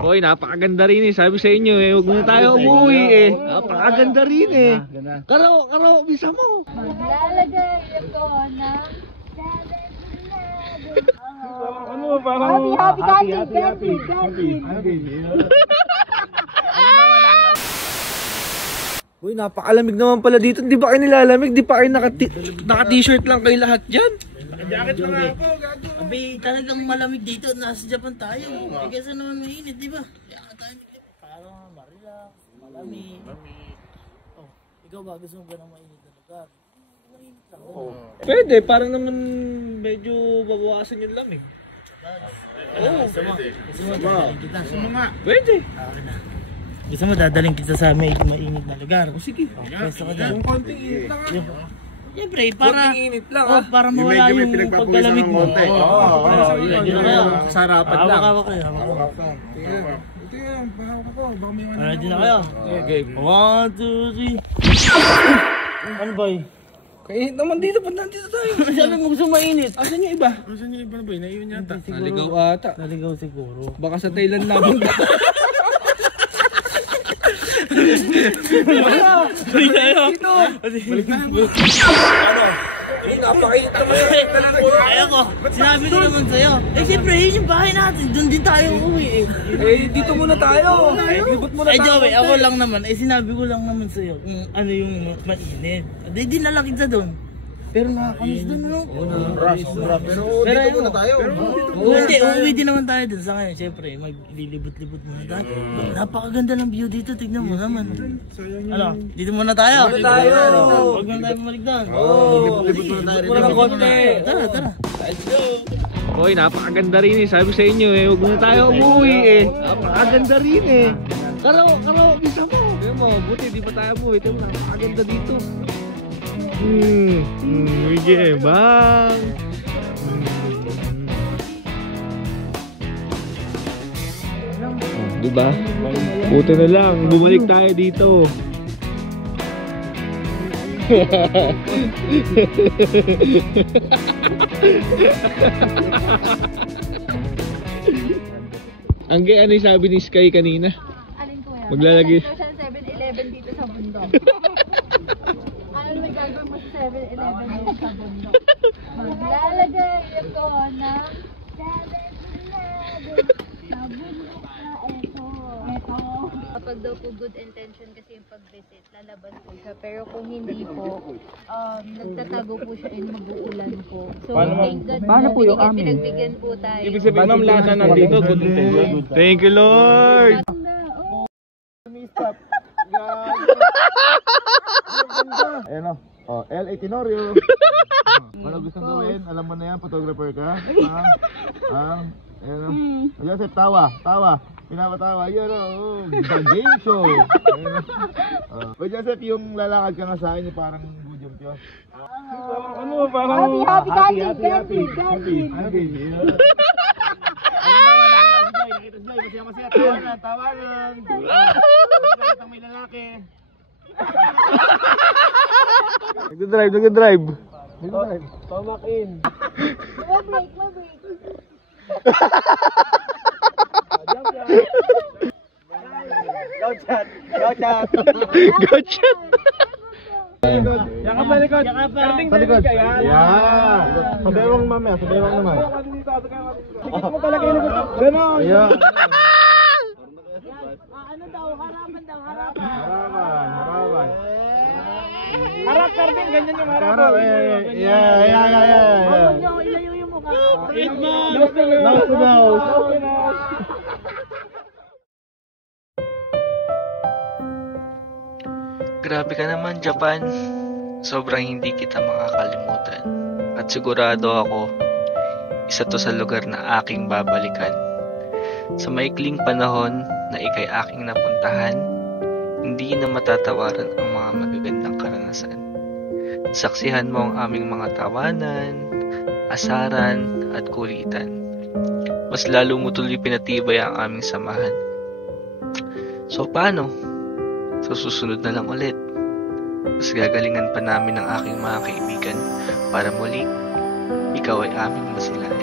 Hoy, napakaganda rin eh. Sabi sa inyo eh, huwag muna tayo umuwi eh. Napakaganda rin eh. Karo, bisa mo. Maglalagay ako na Ano parang happy. Uy, napakalamig naman pala dito. Di ba kayo nilalamig? Di pa kayo naka-t-shirt lang kayo lahat dyan? Jacket lang ako, gago. Abi, talagang malamig dito. Nasa Japan tayo. Kaysa naman mainit, di ba? Kaya tayo parang marilax, malamig. Oh, ikaw ba gusto mo ba ng mainit na lugar? Mainit lang. Pwede, para naman medyo babawasan yung lamig. Gusto mo dadaling kita. Pwede. Gusto mo dadaling kita sa mainit na lugar? Sige. Pwesto ka dyan. Yung konting init lang ah. Siyempre, para init lang para mawala yung pagkalamig mo. Yun na kayo. Sarapan lang. Hawak kayo. Ito yan, bahawak ako. Baka may ano. Ready na kayo? Okay. 1, 2, 3. Ano ba yun? Kainit naman dito, ba't nandito tayo? Sabi mo gusto mainit. Asan yung iba? Asan yung iba na ba? Naiyon yata. Naligaw ata. Naligaw siguro. Baka sa Thailand lamang ba? Balik tayo. Ano? Eh, napakait naman yun. Kaya ko, sinabi ko naman sa'yo. Eh siyempre, yun yung bahay natin. Doon din tayo uuwi eh. Eh, dito muna tayo. Libot muna tayo. Joey, ako lang naman. Eh sinabi ko lang naman sa'yo kung ano yung mainit. Di na lang kita doon. Pero nakakamiss doon, no? Pero dito muna tayo. Hindi, uuwi din naman tayo doon sa ngayon. Siyempre, maglilibot-libot muna tayo. Napakaganda ng view dito, tignan mo naman. Ano, dito muna tayo. Dito tayo. Huwag muna tayo bumalik doon. Libot muna tayo. Libot muna ng konti. Tara. Let's go. Hoy, napakaganda rin eh. Sabi sa inyo eh, huwag muna tayo umuwi eh. Napakaganda rin eh. Karo, bisa mo. Tignan mo, buti di pa tayo umuwi. Tignan mo, napakaganda dito. Wige, bang. Diba? Buti na lang, bumalik tayo dito. Angge, ano yung sabi ni Sky kanina? Alin ko yan? Maglalagay. Maglalagay ko siya 7-Eleven dito sa bundok. Ano may gagawin mo sa 7-Eleven dito sa bundok? Maglalagay ako na 7-Eleven sa bundok na ito. Kapag daw po good intention kasi yung pag-visit, lalabas po siya. Pero kung hindi po, nagtatago po siya and mag-uulan po. So, thank God paano po yung amin? Pinagbigyan po tayo. Ibig sabihin, ma'am, lahat na nandito, good intention. Thank you, Lord! Ayan o. Oh, L.A. Tenorio. Ano gustong gawin? Alam mo na yan, photographer ka. Ayan o. Joseph, tawa. Pinapatawa. Yun o. Game show. O Joseph, yung lalakad ka nga sa akin, yung parang gudyom tiyo. Ano parang happy. Nakita Joy, masaya. Tawanan. Nakita may lalaki. Nagdadrive. Pamak in. Break. Go chat. Yakap sa likod. Sa likod. Yan. Sabaywang mamaya. Sabaywang naman. Mo talaga yung likod. Ganon. Yan. Ano daw? Harapan daw. Harapan. Harap ka rin. Ganyan yung harapan. Yeah. Huwag niyo ilayo yung mukha. Nose to nose. Grabe ka naman, Japan. Sobrang hindi kita makakalimutan. At sigurado ako, isa to sa lugar na aking babalikan. Sa maikling panahon na ikay aking napuntahan, hindi na matatawaran ang mga magagandang karanasan. Saksihan mo ang aming mga tawanan, asaran at kulitan. Mas lalo mo tuloy pinatibay ang aming samahan. So paano? Sa susunod na lang ulit. Mas gagalingan pa namin ang aking mga kaibigan para muli, ikaw ay aming masilayan.